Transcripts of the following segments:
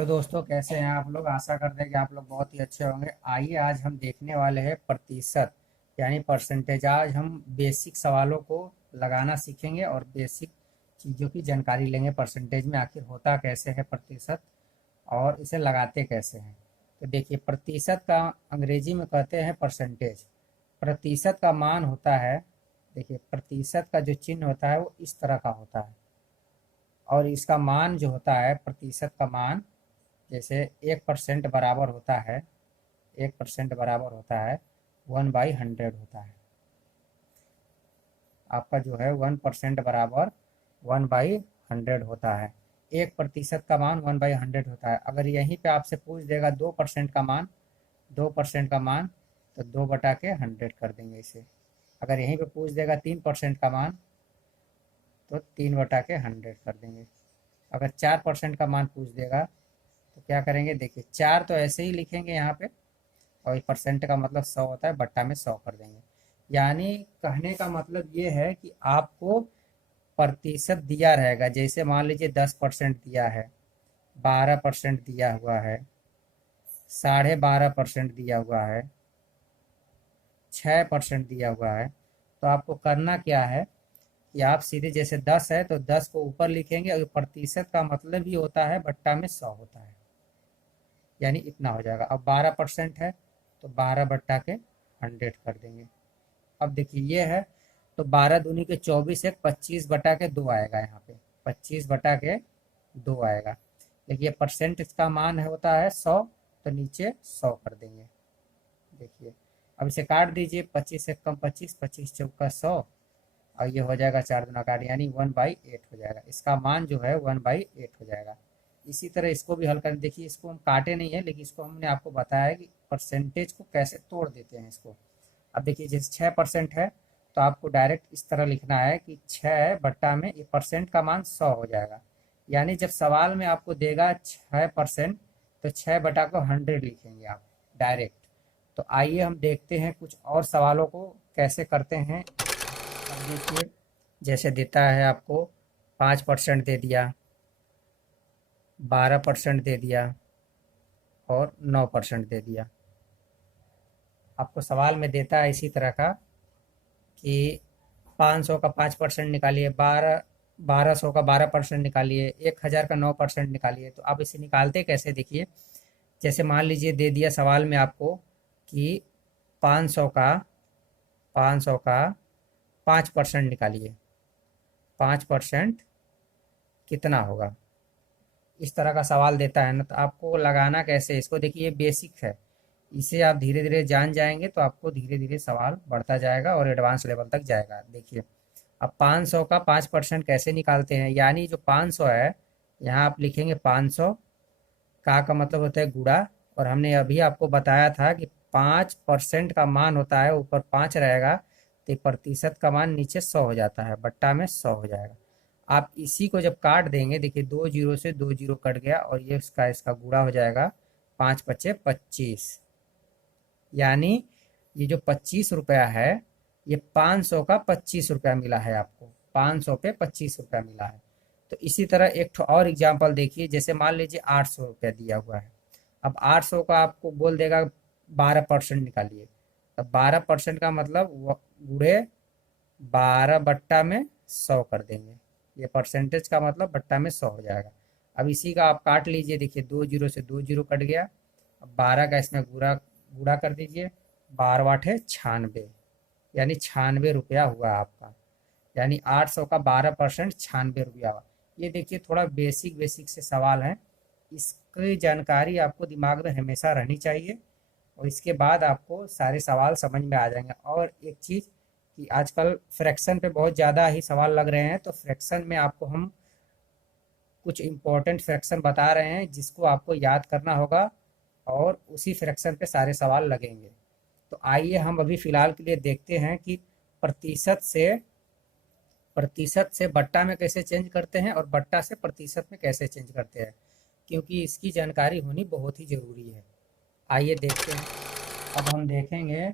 Hello दोस्तों, कैसे हैं आप लोग। आशा करते हैं कि आप लोग बहुत ही अच्छे होंगे। आइए आज हम देखने वाले हैं प्रतिशत यानी परसेंटेज। आज हम बेसिक सवालों को लगाना सीखेंगे और बेसिक चीज़ों की जानकारी लेंगे। परसेंटेज में आखिर होता कैसे है प्रतिशत और इसे लगाते कैसे हैं। तो देखिए, प्रतिशत का अंग्रेजी में कहते हैं परसेंटेज। प्रतिशत का मान होता है, देखिए प्रतिशत का जो चिन्ह होता है वो इस तरह का होता है और इसका मान जो होता है, प्रतिशत का मान जैसे 1% बराबर होता है, 1% बराबर होता है 1/100 होता है। आपका जो है 1% बराबर 1/100 होता है। 1% का मान 1/100 होता है। अगर यहीं पे आपसे पूछ देगा 2% का मान, 2% का मान, तो 2/100 कर देंगे इसे। अगर यहीं पे पूछ देगा 3% का मान, तो 3/100 कर देंगे। अगर 4% का मान पूछ देगा तो क्या करेंगे, देखिए 4 तो ऐसे ही लिखेंगे यहाँ पे, और परसेंट का मतलब 100 होता है, बट्टा में 100 कर देंगे। यानी कहने का मतलब ये है कि आपको प्रतिशत दिया रहेगा। जैसे मान लीजिए 10% दिया है, 12% दिया हुआ है, 12.5% दिया हुआ है, 6% दिया हुआ है, तो आपको करना क्या है कि आप सीधे जैसे 10 है तो 10 को ऊपर लिखेंगे, और प्रतिशत का मतलब ही होता है बट्टा में 100 होता है, यानी इतना हो जाएगा। अब 12% है तो 12/100 कर देंगे। अब देखिए ये है, तो 12 दूनी के 24, एक 25/2 आएगा यहाँ पे, 25/2 आएगा। देखिए परसेंट इसका मान है होता है 100, तो नीचे 100 कर देंगे। देखिए अब इसे काट दीजिए, 25 से कम 25, 25 × 4 = 100, और ये हो जाएगा 4 दूना काट, यानी 1/8 हो जाएगा। इसका मान जो है 1/8 हो जाएगा। इसी तरह इसको भी हल कर देखिए, इसको हम काटे नहीं है, लेकिन इसको हमने आपको बताया कि परसेंटेज को कैसे तोड़ देते हैं इसको। अब देखिए जैसे 6% है, तो आपको डायरेक्ट इस तरह लिखना है कि 6 बट्टा में ये परसेंट का मान 100 हो जाएगा। यानी जब सवाल में आपको देगा 6%, तो 6/100 लिखेंगे आप डायरेक्ट। तो आइए हम देखते हैं कुछ और सवालों को कैसे करते हैं। अब देखिए, जैसे देता है आपको 5% दे दिया, 12% दे दिया और 9% दे दिया। आपको सवाल में देता है इसी तरह का कि 500 का 5% निकालिए, 1200 का 12% निकालिए, 1000 का 9% निकालिए। तो आप इसे निकालते कैसे, देखिए जैसे मान लीजिए दे दिया सवाल में आपको कि 500 का 5% निकालिए, 5% कितना होगा, इस तरह का सवाल देता है ना। तो आपको लगाना कैसे इसको, देखिए ये बेसिक है, इसे आप धीरे धीरे जान जाएंगे तो आपको धीरे धीरे सवाल बढ़ता जाएगा और एडवांस लेवल तक जाएगा। देखिए अब 500 का 5% कैसे निकालते हैं, यानी जो 500 है यहाँ आप लिखेंगे 500, का मतलब होता है गुणा, और हमने अभी आपको बताया था कि 5% का मान होता है ऊपर 5 रहेगा, तो प्रतिशत का मान नीचे 100 हो जाता है, बट्टा में 100 हो जाएगा। आप इसी को जब काट देंगे, देखिए 2 जीरो से 2 जीरो कट गया और ये इसका गुणा हो जाएगा, 5×5 = 25। यानी ये जो 25 रुपया है, ये 500 का 25 रुपया मिला है आपको, 500 पे 25 रुपया मिला है। तो इसी तरह एक ठो और एग्जाम्पल देखिए, जैसे मान लीजिए 800 रुपया दिया हुआ है। अब 800 का आपको बोल देगा 12% निकालिए, अब 12% का मतलब गुड़े 12/100 कर देंगे। ये परसेंटेज का मतलब बट्टा में 100 हो जाएगा। अब इसी का आप काट लीजिए, देखिए 2 जीरो से 2 जीरो कट गया। अब 12 का इसमें गुणा गुणा कर दीजिए, 12×8 = 96, यानी 96 रुपया हुआ आपका। यानी 800 का 12% 96 रुपया हुआ। ये देखिए थोड़ा बेसिक बेसिक से सवाल है, इसकी जानकारी आपको दिमाग में हमेशा रहनी चाहिए, और इसके बाद आपको सारे सवाल समझ में आ जाएंगे। और एक चीज़ कि आजकल फ्रैक्शन पे बहुत ज़्यादा ही सवाल लग रहे हैं, तो फ्रैक्शन में आपको हम कुछ इम्पोर्टेंट फ्रैक्शन बता रहे हैं जिसको आपको याद करना होगा, और उसी फ्रैक्शन पे सारे सवाल लगेंगे। तो आइए हम अभी फ़िलहाल के लिए देखते हैं कि प्रतिशत से प्रतिशत से बट्टा में कैसे चेंज करते हैं और बट्टा से प्रतिशत में कैसे चेंज करते हैं, क्योंकि इसकी जानकारी होनी बहुत ही ज़रूरी है। आइए देखते हैं। अब हम देखेंगे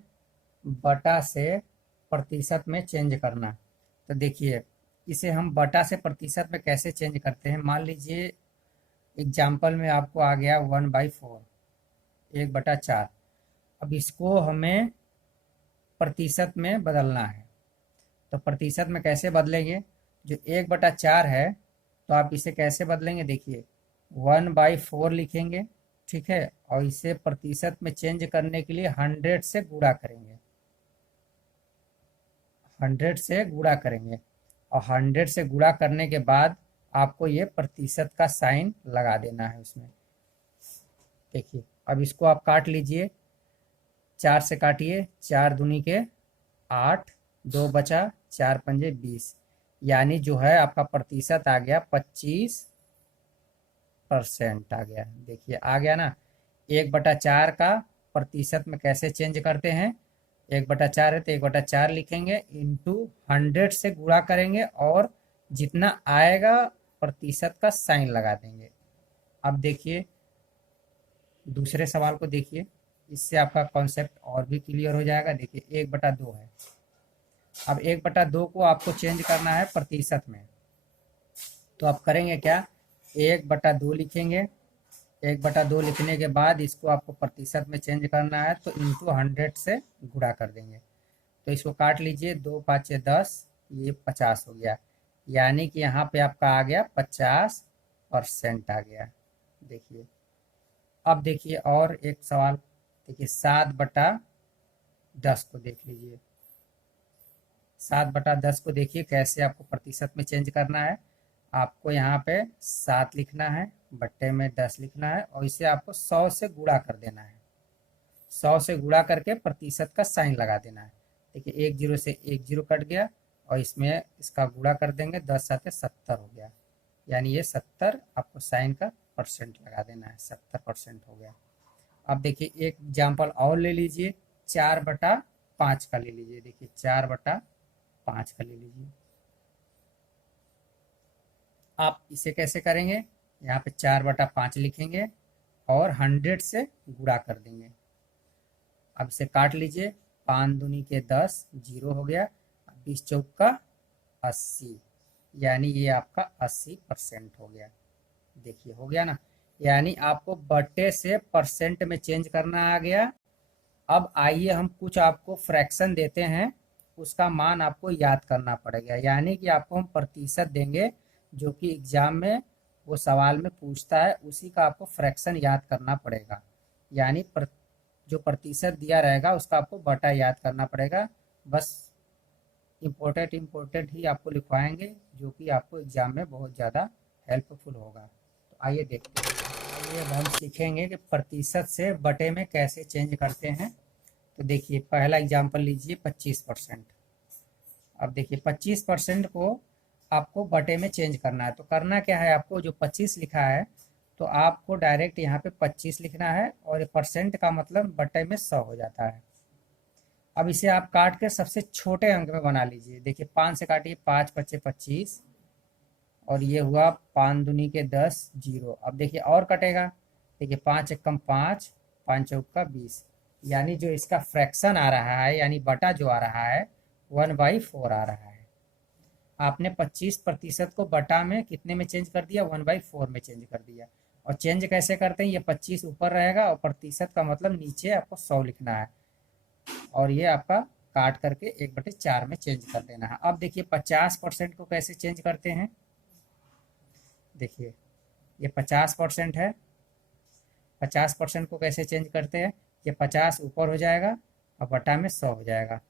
बटा से प्रतिशत में चेंज करना। तो देखिए इसे हम बटा से प्रतिशत में कैसे चेंज करते हैं। मान लीजिए एग्जाम्पल में आपको आ गया 1/4, 1/4। अब इसको हमें प्रतिशत में बदलना है। तो प्रतिशत में कैसे बदलेंगे? जो 1/4 है तो आप इसे कैसे बदलेंगे? देखिए 1/4 लिखेंगे, ठीक है, और इसे प्रतिशत में चेंज करने के लिए 100 से गुणा करेंगे, 100 से गुणा करेंगे, और 100 से गुणा करने के बाद आपको ये प्रतिशत का साइन लगा देना है उसमें। देखिए अब इसको आप काट लीजिए, 4 से काटिए, 4 दूनी के 8, 2 बचा, 4 पंजे 20, यानी जो है आपका प्रतिशत आ गया 25% आ गया। देखिए आ गया ना। 1/4 का प्रतिशत में कैसे चेंज करते हैं? 1/4 है तो 1/4 लिखेंगे, इंटू 100 से गुणा करेंगे, और जितना आएगा प्रतिशत का साइन लगा देंगे। अब देखिए दूसरे सवाल को देखिए, इससे आपका कॉन्सेप्ट और भी क्लियर हो जाएगा। देखिए 1/2 है। अब 1/2 को आपको चेंज करना है प्रतिशत में, तो आप करेंगे क्या? 1/2 लिखेंगे, 1/2 लिखने के बाद इसको आपको प्रतिशत में चेंज करना है, तो इंटू 100 से गुणा कर देंगे। तो इसको काट लीजिए, 2 5 10, ये 50 हो गया, यानी कि यहाँ पे आपका आ गया 50% आ गया। देखिए अब देखिए और एक सवाल, देखिए 7/10 को देख लीजिए। 7/10 को देखिए कैसे आपको प्रतिशत में चेंज करना है। आपको यहाँ पे 7 लिखना है, बट्टे में 10 लिखना है, और इसे आपको 100 से गुणा कर देना है। 100 से गुणा करके प्रतिशत का साइन लगा देना है। देखिए 1 जीरो से 1 जीरो कट गया, और इसमें इसका गुणा कर देंगे, 10 7 70 हो गया, यानी ये 70 आपको साइन का परसेंट लगा देना है, 70% हो गया। अब देखिए एक एग्जाम्पल और ले लीजिए, 4/5 का ले लीजिए। देखिए 4/5 का ले लीजिए। आप इसे कैसे करेंगे? यहाँ पे 4/5 लिखेंगे और 100 से गुणा कर देंगे। अब इसे काट लीजिए, 5 दूनी के 10, जीरो हो गया, 20 चौका 80, यानी ये आपका 80% हो गया। देखिए हो गया ना, यानी आपको बट्टे से परसेंट में चेंज करना आ गया। अब आइए हम कुछ आपको फ्रैक्शन देते हैं, उसका मान आपको याद करना पड़ेगा, यानी कि आपको हम प्रतिशत देंगे जो कि एग्जाम में वो सवाल में पूछता है, उसी का आपको फ्रैक्शन याद करना पड़ेगा। यानी जो प्रतिशत दिया रहेगा उसका आपको बटा याद करना पड़ेगा। बस इम्पोर्टेंट ही आपको लिखवाएंगे, जो कि आपको एग्जाम में बहुत ज़्यादा हेल्पफुल होगा। तो आइए देखते हैं। आइए अब हम सीखेंगे कि प्रतिशत से बटे में कैसे चेंज करते हैं। तो देखिए पहला एग्जाम्पल लीजिए, 25%। अब देखिए 25% को आपको बटे में चेंज करना है, तो करना क्या है? आपको जो 25 लिखा है तो आपको डायरेक्ट यहाँ पे 25 लिखना है, और परसेंट का मतलब बटे में 100 हो जाता है। अब इसे आप काट के सबसे छोटे अंक में बना लीजिए। देखिए 5 से काटिए, 5 5 25, और ये हुआ 5 दूनी के 10, जीरो। अब देखिए और कटेगा, देखिए 5 एक कम 5, 5 चौका 20, यानी जो इसका फ्रैक्शन आ रहा है, यानी बटा जो आ रहा है 1/4 आ रहा है। आपने 25% को बटा में कितने में चेंज कर दिया? 1/4 में चेंज कर दिया। और चेंज कैसे करते हैं? ये 25 ऊपर रहेगा, और प्रतिशत का मतलब नीचे आपको 100 लिखना है, और ये आपका काट करके 1/4 में चेंज कर देना है। अब देखिए 50% को कैसे चेंज करते हैं? देखिए ये 50% है, 50% को कैसे चेंज करते हैं? ये 50 ऊपर हो जाएगा और बटा में 100 हो जाएगा।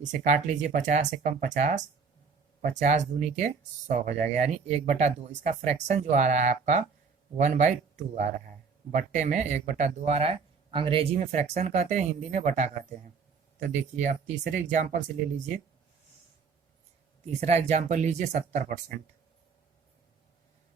इसे काट लीजिए, 50 से कम 50, 50 दूनी के 100 हो जाएगा, यानी 1/2। इसका फ्रैक्शन जो आ रहा है आपका 1/2 आ रहा है, बट्टे में 1/2 आ रहा है। अंग्रेजी में फ्रैक्शन कहते हैं, हिंदी में बटा कहते हैं। तो देखिए अब तीसरे एग्जाम्पल से ले लीजिए। तीसरा एग्जाम्पल लीजिए 70%।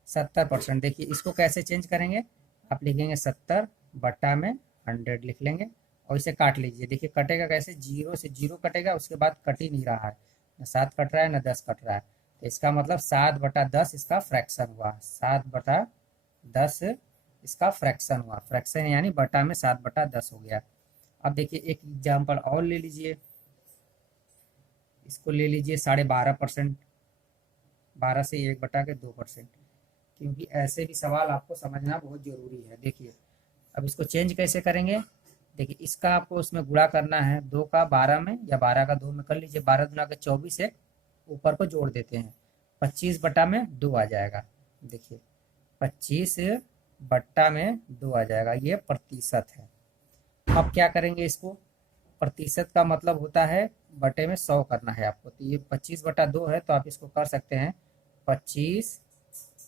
70%, देखिए इसको कैसे चेंज करेंगे? आप लिखेंगे 70 बट्टा में 100 लिख लेंगे, और इसे काट लीजिए। देखिए कटेगा कैसे? जीरो से जीरो कटेगा, उसके बाद कट ही नहीं रहा है, न 7 कट रहा है न 10 कट रहा है, तो इसका मतलब 7/10 इसका फ्रैक्शन हुआ, 7/10 इसका फ्रैक्शन हुआ। फ्रैक्शन यानी बटा में 7/10 हो गया। अब देखिए एक एग्जाम्पल और ले लीजिए, इसको ले लीजिए 12.5%, 12 से 1/2%। क्योंकि ऐसे भी सवाल आपको समझना बहुत ज़रूरी है। देखिए अब इसको चेंज कैसे करेंगे। देखिए इसका आपको उसमें गुणा करना है, 2 का 12 में या 12 का 2 में कर लीजिए। 12 दूना के 24 है, ऊपर को जोड़ देते हैं, 25 बटा में 2 आ जाएगा। देखिए 25 बट्टा में 2 आ जाएगा, ये प्रतिशत है। अब क्या करेंगे इसको, प्रतिशत का मतलब होता है बटे में 100 करना है आपको। तो ये 25 बटा 2 है, तो आप इसको कर सकते हैं 25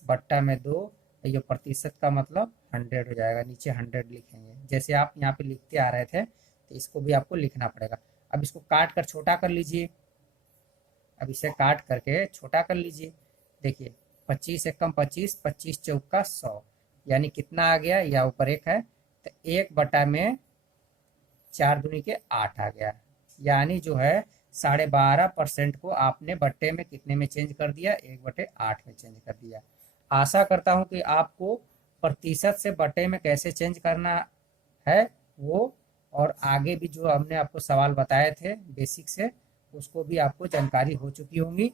बट्टा में 2, ये प्रतिशत का मतलब 100 हो जाएगा। नीचे 100 लिखेंगे, जैसे आप यहाँ पे लिखते आ रहे थे, तो इसको भी आपको लिखना पड़ेगा। अब इसको काट कर छोटा कर लीजिए। अब इसे काट करके छोटा कर लीजिए। देखिए 25 एकम 25, 25 चौका 100, यानी कितना आ गया, या ऊपर 1 है, तो 1 बटा में 4 दूनी के 8 आ गया। यानी जो है 12.5% को आपने बट्टे में कितने में चेंज कर दिया, 1/8 में चेंज कर दिया। आशा करता हूं कि आपको प्रतिशत से बट्टे में कैसे चेंज करना है वो, और आगे भी जो हमने आपको सवाल बताए थे बेसिक से, उसको भी आपको जानकारी हो चुकी होंगी।